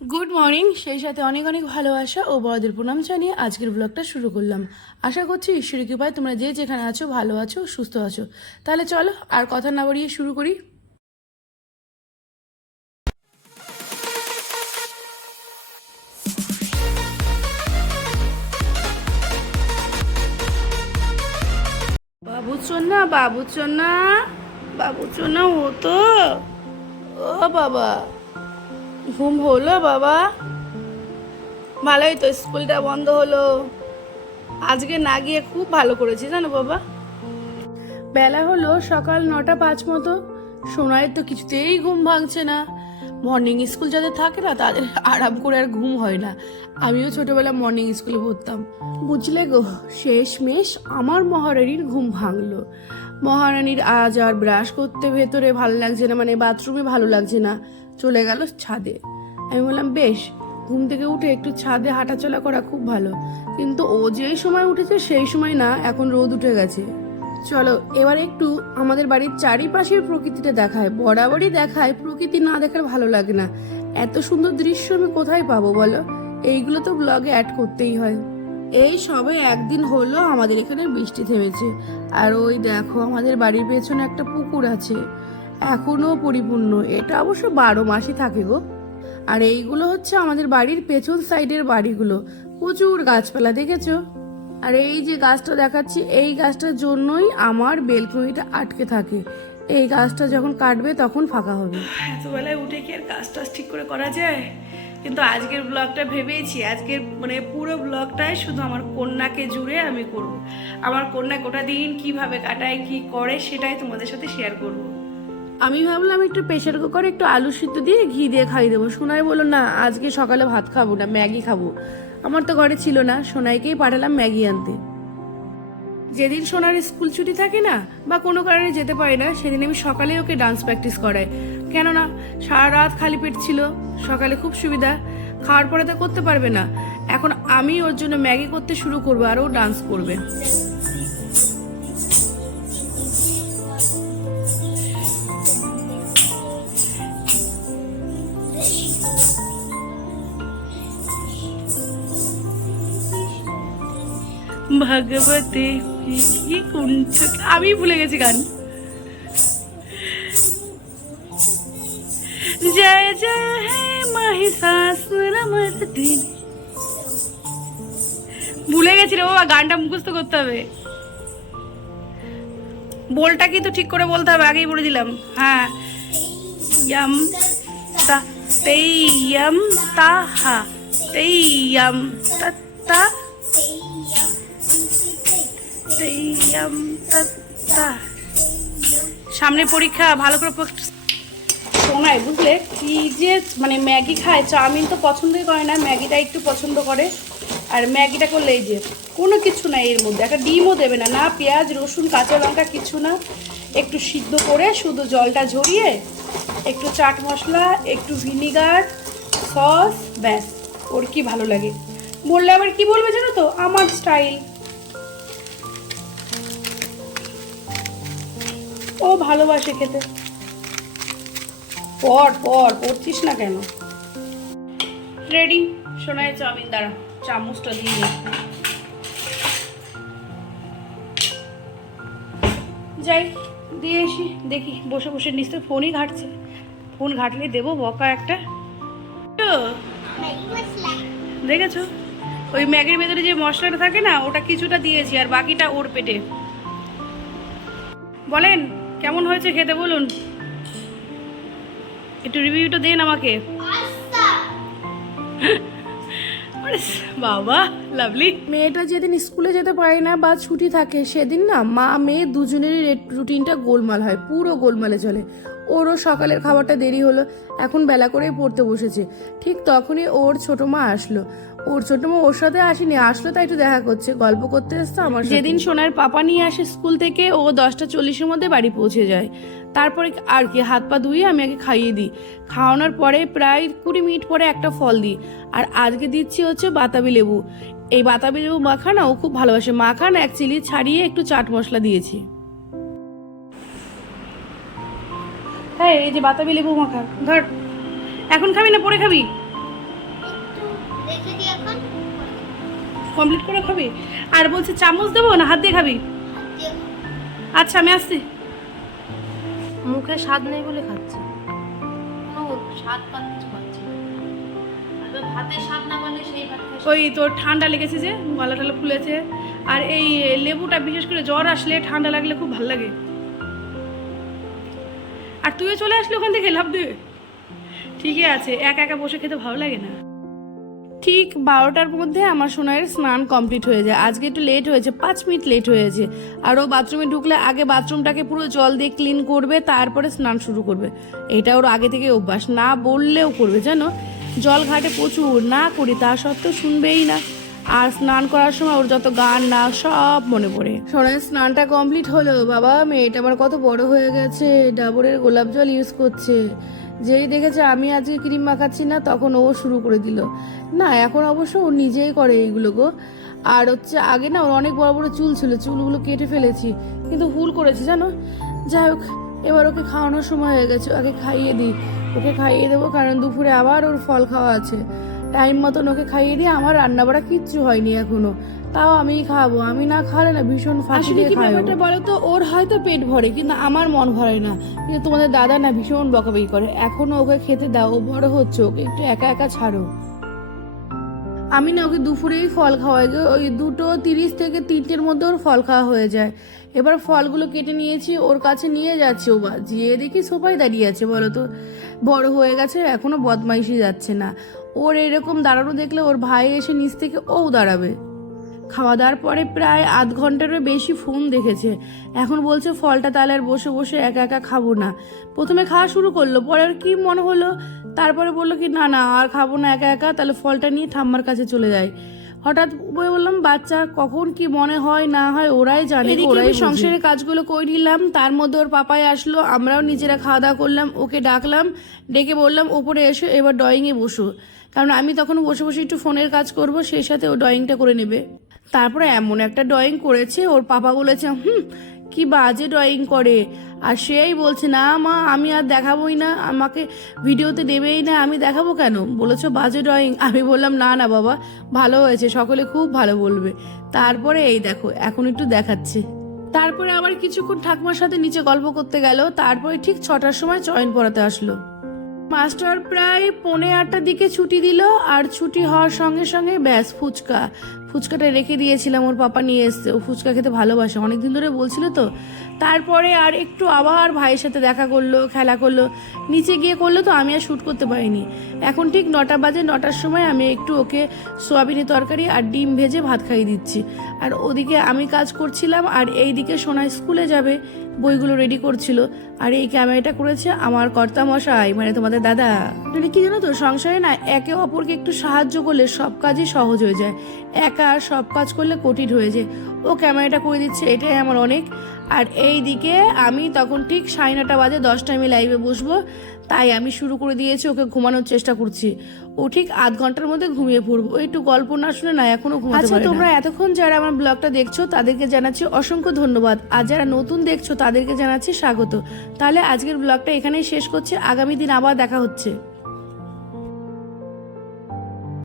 Good morning সেই সাথে অনেক অনেক ভালোবাসা ও বড়দের প্রণাম জানিয়ে আজকের ব্লগটা শুরু করলাম। আশা করছি ঈশ্বরের কৃপায় তোমরা যে যেখানে আছো, ভালো আছো, সুস্থ আছো। তাহলে চলো আর কথা না বাড়িয়ে শুরু করি। বাবু চন্না বাবু চন্না বাবু চন্না ও তো। ও বাবা। ঘুম হলো বাবা। ভালোই তো, স্কুলটা বন্ধ হলো। আজকে না গিয়ে খুব ভালো করেছি, জানো বাবা। বেলা হলো সকাল নটা পাঁচ মতো। সোনাইয়ের তো কিছুতেই ঘুম ভাঙছে না। মর্নিং স্কুল যাদের থাকে না, তাদের আরাম করে আর ঘুম হয় না। আমিও ছোটবেলা মর্নিং স্কুলে পড়তাম। বুঝলে গো শেষ মেশ আমার মহারানীর ঘুম ভাঙলো। মহারানীর আজ আর ব্রাশ করতে ভেতরে ভালো লাগছে না মানে বাথরুমে ভালো লাগছে না। চলে গেল ছাদে। আমি বললাম, বেশ, ঘুম থেকে উঠে একটু ছাদে হাঁটাচলা করা খুব ভালো। কিন্তু ও যেই সময় উঠেছে সেই সময় না, এখন রোদ উঠে গেছে। চলো, এবার একটু আমাদের বাড়ির চারিপাশের প্রকৃতিটা দেখায়। বরাবরই দেখায়, প্রকৃতি না দেখার ভালো লাগে না। এত সুন্দর দৃশ্য আমি কোথায় পাবো বলো? এইগুলো তো ব্লগে অ্যাড করতেই হয়। এই সবে একদিন হলো আমাদের এখানে বৃষ্টি থেমেছে। আর ওই দেখো, আমাদের বাড়ির পেছনে একটা পুকুর আছে। এখনও পরিপূর্ণ। এটা অবশ্য বারো মাসই থাকে গো। আর এইগুলো হচ্ছে আমাদের বাড়ির পেছন সাইডের বাড়িগুলো। প্রচুর গাছপালা, দেখেছ? আর এই যে গাছটা দেখাচ্ছি, এই গাছটার জন্যই আমার বেলকনিটা আটকে থাকে। এই গাছটা যখন কাটবে তখন ফাঁকা হবে। এত বেলায় উঠে কি আর কাজ টাজ ঠিক করে করা যায়? কিন্তু আজকের ব্লগটা ভেবেইছি, আজকের মানে পুরো ব্লগটাই শুধু আমার কন্যাকে জুড়ে আমি করব। আমার কন্যা গোটা দিন কীভাবে কাটায়, কি করে, সেটাই তোমাদের সাথে শেয়ার করব। আমি ভাবলাম একটু প্রেশার কুকারে একটু আলু সিদ্ধ দিয়ে ঘি দিয়ে খাইয়ে দেবো। সোনাই বলল, না, আজকে সকালে ভাত খাব না, ম্যাগি খাব। আমার তো ঘরে ছিল না, সোনাইকেই পাঠালাম ম্যাগি আনতে। যেদিন সোনার স্কুল ছুটি থাকে না, বা কোনো কারণে যেতে পারি না, সেদিন আমি সকালে ওকে ডান্স প্র্যাকটিস করাই। কেননা, সারা রাত খালি পেট ছিল, সকালে খুব সুবিধা, খাওয়ার পরে তো করতে পারবে না। এখন আমি ওর জন্য ম্যাগি করতে শুরু করব আর ও ডান্স করবে। ভগবতে কি কুণ্ঠ? আমি ভুলে গেছি গান। জয় জয় হে মহিষাসুর মর্দিনী ভুলে গেছি রে বাবা, গানটা মুখস্থ করতে হবে। বলটা কিন্তু ঠিক করে বলতে হবে, আগেই বলে দিলাম। হ্যাঁ। ইয়াম তা তেইয়াম তা হা তেইয়াম তা সামনে পরীক্ষা, ভালো করে শোনায়, বুঝলে? কি যে মানে ম্যাগি খায়, চাউমিন তো পছন্দই করে না, ম্যাগিটা একটু পছন্দ করে। আর ম্যাগিটা করলে এই যে, কোনো কিছু নাই এর মধ্যে। একটা ডিমও দেবে না না পেঁয়াজ, রসুন, কাঁচা লঙ্কা, কিছু না। একটু সিদ্ধ করে, শুধু জলটা ঝরিয়ে, একটু চাট মশলা, একটু ভিনিগার, সস, ব্যাস। ওর কি ভালো লাগে। বললে আবার কি বলবে জানো তো? আমার স্টাইল। ও ভালোবাসে খেতে। পর পর, পড়ছিস না কেন? রেডি, সোনায় চাউমিন, দাঁড়া, চামচটা দিয়ে যাই, দিয়ে এসি দেখি, বসে বসে নিশ্চয় ফোনই ঘাটছে। ফোন ঘাটলে দেবো বকা একটা। দেখেছ? ওই ম্যাগির ভেতরে যে মশলাটা থাকে না, ওটা কিছুটা দিয়েছি, আর বাকিটা ওর পেটে। বলেন কেমন হয়েছে খেতে বলুন? একটু রিভিউটা দেন আমাকে। বাবা, লাভলি। মেয়েটা যেদিন স্কুলে যেতে পারে না বা ছুটি থাকে, সেদিন না মা মেয়ে দুজনেরই রুটিনটা গোলমাল হয়, পুরো গোলমালে চলে। ওরও সকালের খাবারটা দেরি হলো, এখন বেলা করেই পড়তে বসেছে। ঠিক তখনই ওর ছোট মা আসলো। ওর ছোট মা ওর সাথে আসেনি, আসলো তাই একটু দেখা করছে, গল্প করতে এসছে আমার যেদিন সোনার পাপা নিয়ে আসে স্কুল থেকে, ও দশটা চল্লিশের মধ্যে বাড়ি পৌঁছে যায়। তারপরে আর কি, হাত পা ধুয়ে আমি আগে খাইয়ে দিই। খাওয়ানোর পরে প্রায় কুড়ি মিনিট পরে একটা ফল দিই। আর আজকে দিচ্ছি হচ্ছে বাতাবি লেবু। এই বাতাবি লেবু মাখা না, ও খুব ভালোবাসে। মাখান অ্যাকচুয়ালি ছাড়িয়ে একটু চাট মশলা দিয়েছি। হ্যাঁ এই যে বাতাবি লেবু মাখা, ধর। এখন খাবি না, পরে খাবি? কমপ্লিট করে খাবি? আর বলছে চামচ দেবো না হাত দিয়ে খাবি? আচ্ছা আমি আসছি। মুখে স্বাদ নেই বলে খাচ্ছি। কোনো স্বাদ পাচ্ছি ওই তোর ঠান্ডা লেগেছে যে গলা টালা ফুলেছে। আর এই লেবুটা বিশেষ করে জ্বর আসলে ঠান্ডা লাগলে খুব ভালো লাগে। আর তুইও চলে আসলে ওখান থেকে লাভ দেবে ঠিকই আছে একা একা বসে খেতে ভালো লাগে না। ঠিক বারোটার মধ্যে আমার সোনাইয়ের স্নান কমপ্লিট হয়ে যায়। আজকে একটু লেট হয়েছে, পাঁচ মিনিট লেট হয়েছে। আর ও বাথরুমে ঢুকলে আগে বাথরুমটাকে পুরো জল দিয়ে ক্লিন করবে, তারপরে স্নান শুরু করবে। এটা ওর আগে থেকে অভ্যাস, না বললেও করবে, জানো? জল ঘাটে প্রচুর, না করি তা সত্ত্বেও শুনবেই না। আর স্নান করার সময় ওর যত গান, না, সব মনে পড়ে। সোনাইয়ের স্নানটা কমপ্লিট হলো, বাবা, মেয়েটা আমার কত বড় হয়ে গেছে, ডাবরের গোলাপ জল ইউজ করছে। যেই দেখেছে আমি আজকে ক্রিম মাখাচ্ছি না, তখন ও শুরু করে দিল। না, এখন অবশ্য ও নিজেই করে এইগুলো গো। আর হচ্ছে আগে না ওর অনেক বড় বড় চুল ছিল, চুলগুলো কেটে ফেলেছি, কিন্তু ভুল করেছি, জানো? যাই হোক, এবার ওকে খাওয়ানোর সময় হয়ে গেছে আগে খাইয়ে দিই। ওকে খাইয়ে দেবো, কারণ দুপুরে আবার ওর ফল খাওয়া আছে। টাইম মতন ওকে খাইয়ে দিয়ে আমার রান্না বাড়া কিচ্ছু হয়নি এখনও। তাও আমি খাব আমি না খালে না ভীষণ ফাঁসি দিয়ে খাই ব্যাপারটা বলো তো ওর হয়তো পেট ভরে কিন্তু আমার মন ভরে না। কিন্তু তোমাদের দাদা না ভীষণ বকাবকি করে। এখনও ওকে খেতে দাও ও বড় হচ্ছে ওকে একটু একা একা ছাড়ো। আমি না ওকে দুপুরেই ফল খাওয়াই ওই দুটো তিরিশ থেকে তিনটের মধ্যে ওর ফল খাওয়া হয়ে যায়। এবার ফলগুলো কেটে নিয়েছি ওর কাছে নিয়ে যাচ্ছে ও বা। যেয়ে দেখি সোফায় দাঁড়িয়ে আছে বলো তো। বড় হয়ে গেছে এখনও বদমাইশি যাচ্ছে না। ওর এরকম দাঁড়ানো দেখলে ওর ভাই এসে নিচ থেকে ও দাঁড়াবে। খাওয়া দাওয়ার পরে প্রায় আধ ঘন্টারও বেশি ফোন দেখেছে। এখন বলছে ফলটা তাহলে আর বসে বসে একা একা খাব না। প্রথমে খাওয়া শুরু করল পরে আর কি মনে হলো? তারপরে বলল কি না না আর খাব না একা একা তাহলে ফলটা নিয়ে ঠাম্মার কাছে চলে যায় হঠাৎ বলে বললাম বাচ্চা কখন কি মনে হয় না হয় ওরাই জানে ওরাই সংসারের কাজগুলো করে নিলাম তার মধ্যে ওর পাপাই আসলো আমরাও নিজেরা খাওয়া দাওয়া করলাম ওকে ডাকলাম ডেকে বললাম ওপরে এসো এবার ড্রয়িংয়ে বসো। কারণ আমি তখন বসে বসে একটু ফোনের কাজ করব, সেই সাথে ও ড্রয়িংটা করে নেবে। তারপরে এমন একটা ড্রয়িং করেছে, ওর পাপা বলেছে, হুম, কি বাজে ড্রয়িং করে। আর সেই বলছে, না মা, আমি আর দেখাবোই না, আমাকে ভিডিওতে দেবেই না, আমি দেখাবো কেন? বলেছ, বাজে ড্রয়িং আমি বললাম, না না বাবা, ভালো হয়েছে, সকলে খুব ভালো বলবে। তারপরে এই দেখো, এখন একটু দেখাচ্ছে। তারপরে আবার কিছুক্ষণ ঠাকুমার সাথে নিচে গল্প করতে গেল, তারপরে ঠিক ছটার সময় চয়ন পড়াতে আসলো। মাস্টার প্রায় পৌনে আটটার দিকে ছুটি দিল, আর ছুটি হওয়ার সঙ্গে সঙ্গে ব্যাস ফুচকা। ফুচকাটা রেখে দিয়েছিলাম, ওর পাপা নিয়ে এসছে। ও ফুচকা খেতে ভালোবাসে, অনেকদিন ধরে বলছিল তো। তারপরে আর একটু আবার ভাইয়ের সাথে দেখা করল, খেলা করল। নিচে গিয়ে করল তো, আমি আর শ্যুট করতে পারিনি। এখন ঠিক নটা বাজে, নটার সময় আমি একটু ওকে সোয়াবিনের তরকারি আর ডিম ভেজে ভাত খাইয়ে দিচ্ছি। আর ওদিকে আমি কাজ করছিলাম, আর এইদিকে সোনা স্কুলে যাবে। বইগুলো রেডি করছিল। আর এই ক্যামেরাটা করেছে আমার কর্তা মশাই মানে তোমাদের দাদা। মানে কি জানো তো, সংসারে না একে অপরকে একটু সাহায্য করলে সব কাজই সহজ হয়ে যায়। একা সব কাজ করলে কঠিন হয়ে যায়। ও ক্যামেরাটা করে দিচ্ছে এটাই আমার অনেক। আর এই দিকে আমি তখন ঠিক সাড়ে নটা বাজে দশটা আমি লাইভে বসবো তাই আমি শুরু করে দিয়েছি ওকে ঘুমানোর চেষ্টা করছি। ও ঠিক আধ ঘণ্টার মধ্যে ঘুমিয়ে পড়ব। একটু গল্প না শুনে না এখনও ঘুমাতে আচ্ছা তোমরা এতক্ষণ যারা আমার ব্লগটা দেখছ তাদেরকে জানাচ্ছি অসংখ্য ধন্যবাদ। আর যারা নতুন দেখছ তাদেরকে জানাচ্ছি স্বাগত। তাহলে আজকের ব্লগটা এখানেই শেষ করছি। আগামী দিন আবার দেখা হচ্ছে।